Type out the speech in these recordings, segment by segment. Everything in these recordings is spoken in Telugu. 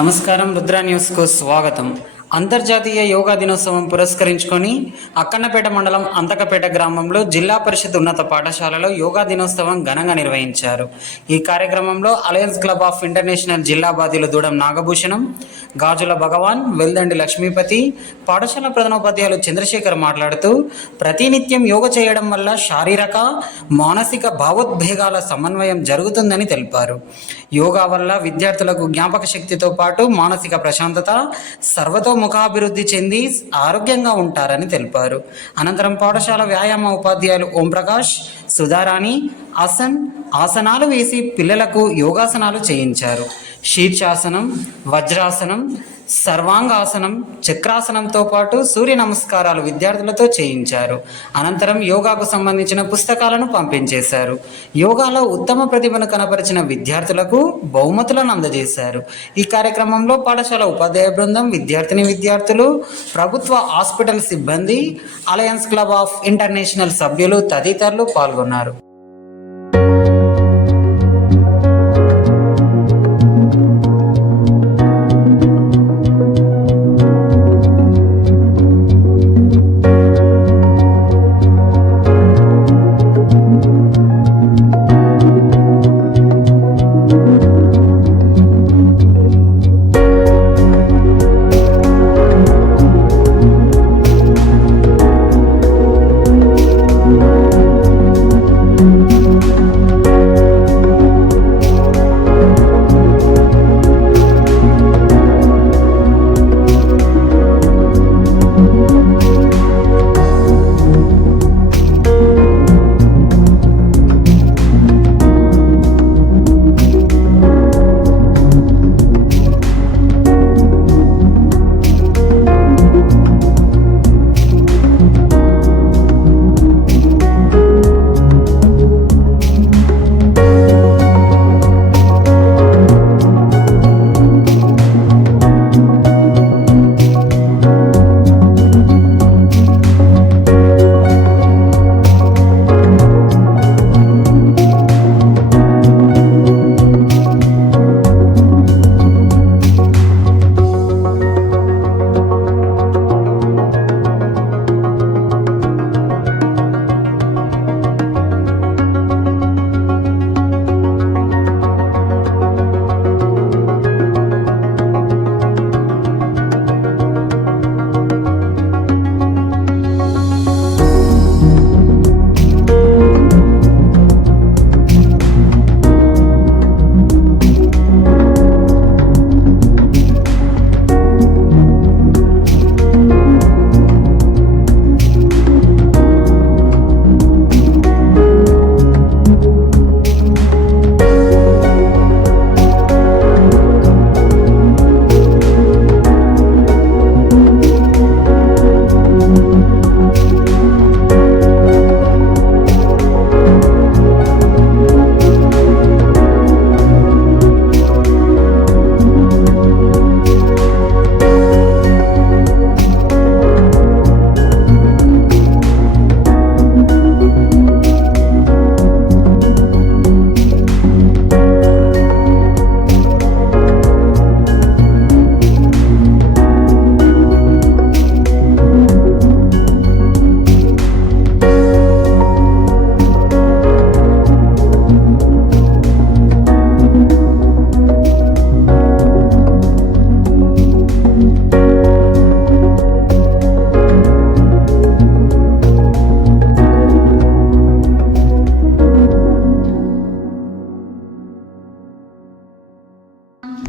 నమస్కారం, రుద్ర న్యూస్కు స్వాగతం. అంతర్జాతీయ యోగా దినోత్సవం పురస్కరించుకొని అక్కన్నపేట మండలం అంతకపేట గ్రామంలో జిల్లా పరిషత్ ఉన్నత పాఠశాలలో యోగా దినోత్సవం ఘనంగా నిర్వహించారు. ఈ కార్యక్రమంలో అలయన్స్ క్లబ్ ఆఫ్ ఇంటర్నేషనల్ జిల్లా బాధ్యులు దూడం నాగభూషణం, గాజుల భగవాన్, వెల్దండి లక్ష్మీపతి, పాఠశాల ప్రధానోపాధ్యాయులు చంద్రశేఖర్ మాట్లాడుతూ ప్రతినిత్యం యోగా చేయడం వల్ల శారీరక, మానసిక భావోద్వేగాల సమన్వయం జరుగుతుందని తెలిపారు. యోగా వల్ల విద్యార్థులకు జ్ఞాపక శక్తితో పాటు మానసిక ప్రశాంతత, సర్వతోముఖాభివృద్ధి చెంది ఆరోగ్యంగా ఉంటారని తెలిపారు. అనంతరం పాఠశాల వ్యాయామ ఉపాధ్యాయులు ఓంప్రకాష్, సుధారాణి ఆసనాలు వేసి పిల్లలకు యోగాసనాలు చేయించారు. శీర్షాసనం, వజ్రాసనం, సర్వాంగాసనం, చక్రాసనంతో పాటు సూర్య నమస్కారాలు విద్యార్థులతో చేయించారు. అనంతరం యోగాకు సంబంధించిన పుస్తకాలను పంపించేశారు. యోగాలో ఉత్తమ ప్రతిభను కనపరిచిన విద్యార్థులకు బహుమతులను అందజేశారు. ఈ కార్యక్రమంలో పాఠశాల ఉపాధ్యాయ బృందం, విద్యార్థులు, ప్రభుత్వ హాస్పిటల్ సిబ్బంది, అలయన్స్ క్లబ్ ఆఫ్ ఇంటర్నేషనల్ సభ్యులు తదితరులు పాల్గొన్నారు.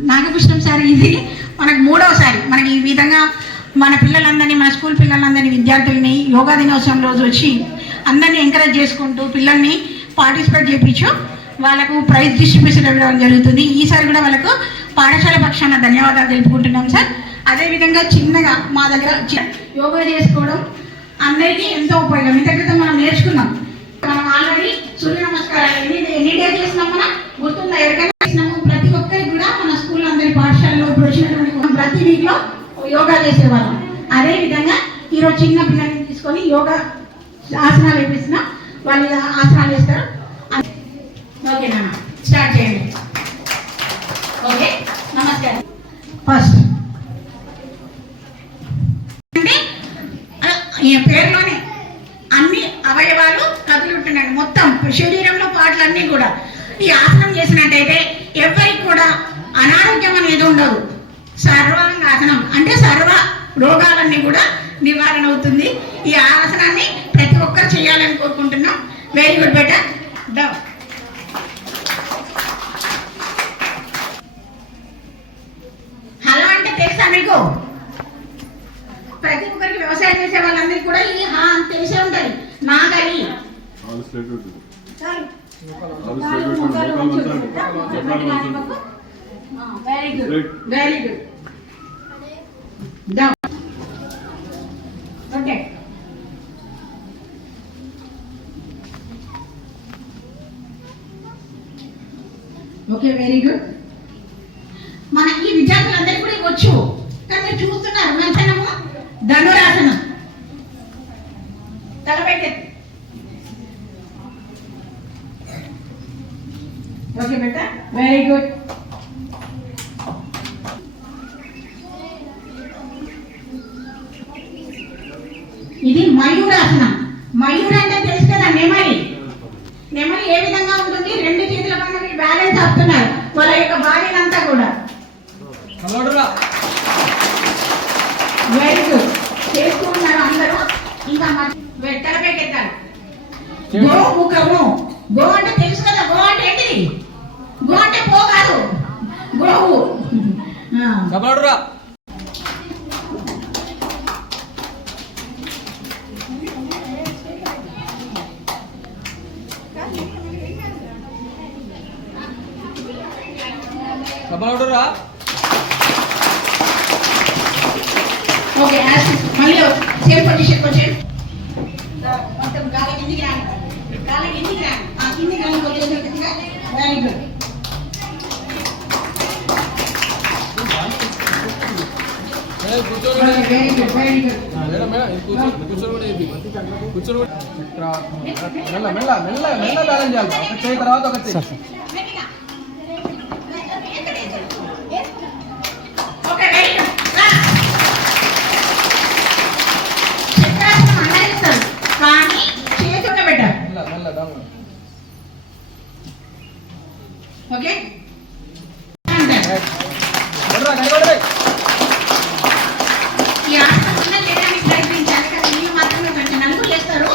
నాగభూషణం సార్ ఇది మనకు మూడవసారి మనకి ఈ విధంగా మన పిల్లలందరినీ, మన స్కూల్ పిల్లలందరినీ, విద్యార్థుల్ని యోగా దినోత్సవం రోజు వచ్చి అందరినీ ఎంకరేజ్ చేసుకుంటూ పిల్లల్ని పార్టిసిపేట్ చేయించు వాళ్ళకు ప్రైజ్ డిస్ట్రిబ్యూషన్ ఇవ్వడం జరుగుతుంది. ఈసారి కూడా వాళ్ళకు పాఠశాల పక్షాన ధన్యవాదాలు తెలుపుకుంటున్నాం సార్. అదేవిధంగా చిన్నగా మా దగ్గర యోగా చేసుకోవడం అందరికీ ఎంతో ఉపయోగం. ఇంత క్రితం మనం నేర్చుకున్నాం. మనం ఆల్రెడీ సూర్య నమస్కారాలు ఎన్ని డేస్ చేసినాం, మనం గుర్తుందా? ఎక్కడికైనా చేసినాము. ప్రతి ఒక్కరికి కూడా మన స్కూల్ అందరి పాఠశాలలో ఇప్పుడు వచ్చినటువంటి ప్రతి వీక్లో యోగా చేసేవాళ్ళం. అదేవిధంగా ఈరోజు చిన్న పిల్లల్ని తీసుకొని యోగా ఆసనాలు వేపిస్తున్నాం. వాళ్ళు ఆసనాలు వేస్తారు. ఓకేనా, స్టార్ట్ చేయండి. ఓకే, నమస్కారం. ఫస్ట్ అంటే ఈ పేరులోనే అన్ని అవయవాలు కదులుంటున్నాయి, మొత్తం శరీరంలో పాటలన్నీ కూడా. ఈ ఆసనం చేసినట్టయితే ఎవరికి కూడా అనారోగ్యం అనేది ఉండదు. సర్వాంగాసనం అంటే సర్వ రోగాలన్నీ కూడా నివారణ అవుతుంది. ఈ ఆసనాన్ని ప్రతి ఒక్కరు చేయాలని కోరుకుంటున్నాం. Very good better. Down. Hello అంటే తెలుసా మీకు? ప్రతి ఒక్కరికి వ్యవసాయం చేసే వాళ్ళందరికీ కూడా ఈ హా అని తెలిసే ఉంటుంది. నాగలి very good, very good. Okay, okay, very good. మనకి విద్యార్థులందరికీ కూడా వచ్చు, కానీ మీరు చూస్తున్నారు మంచనము ధనురాసనం. తలపెట్టే ఓకే బేటా, వెరీ గుడ్. ఇది మయూరాసనం. మయూర్ అంటే తెలుసు కదా, నెమలి. నెమలి ఏ విధంగా ఉంటుంది? రెండు చేతుల పైన మీరు బ్యాలెన్స్ ఆపుతున్నారు వాళ్ళ యొక్క బాడీని అంతా కూడా. వెరీ గుడ్, చేస్తూ ఉన్నారు అందరూ. ఇంకా తలపెట్టేస్తారు. గో ముఖము. గో అంటే తెలుసు కదా, గో అంటే ఏంటిది? గో అంటే పో కాదు, గోవు. ఓకే, మళ్ళీ సేమ్ పొజిషన్ వచ్చేది. మొత్తం గాలి కిందికి రాను, గాలి కిందికి రాను, ఆ కింది గాలికి వచ్చేసరిగా. Very good. Very good, very good. మెల్ల బ్యాలెన్స్ చేయాలి. ఒక చేయి తర్వాత ఒక చేయి. Okay, very good. చక్రాసనం అన్నరిస్తారు కానీ చేతుల్లో పెట్టారు. ఓకే, ఈ ఆసనం చేయడానికి ప్రయత్నించాలి కదా, వీళ్ళు మాత్రమే కొంచెం నలుగురు చేస్తారు.